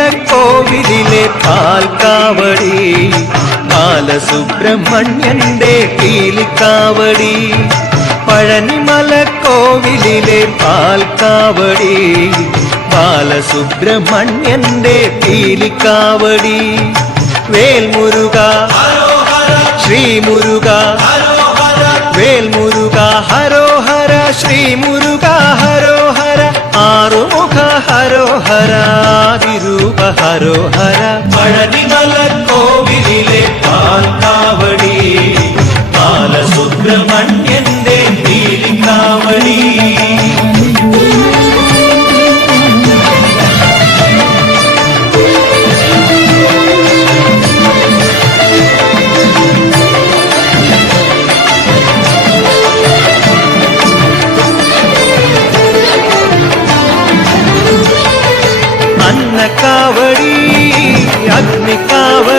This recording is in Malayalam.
പഴനിമലക്കോവിലിലെ പാൽക്കാവടി, ബാലസുബ്രഹ്മണ്യന്റെ പീലിക്കാവടി. പഴനിമലക്കോവിലിലെ പാൽക്കാവടി, ബാലസുബ്രഹ്മണ്യന്റെ പീലിക്കാവടി. വേൽമുരുക ശ്രീമുരുക, വേൽമുരുക ഹരോഹര, ശ്രീമുരുക ഹരോഹര, ആറുമുഖ ഹരോഹര, ആദിരൂപ ഹരോഹര. പഴനിമലക്കോവിലിലെ പാൽക്കാവടി, ബാലസുബ്രഹ്മണ്യന്റെ പീലിക്കാവടി. അന്നക്കാവടി, അഗ്നിക്കാവടി,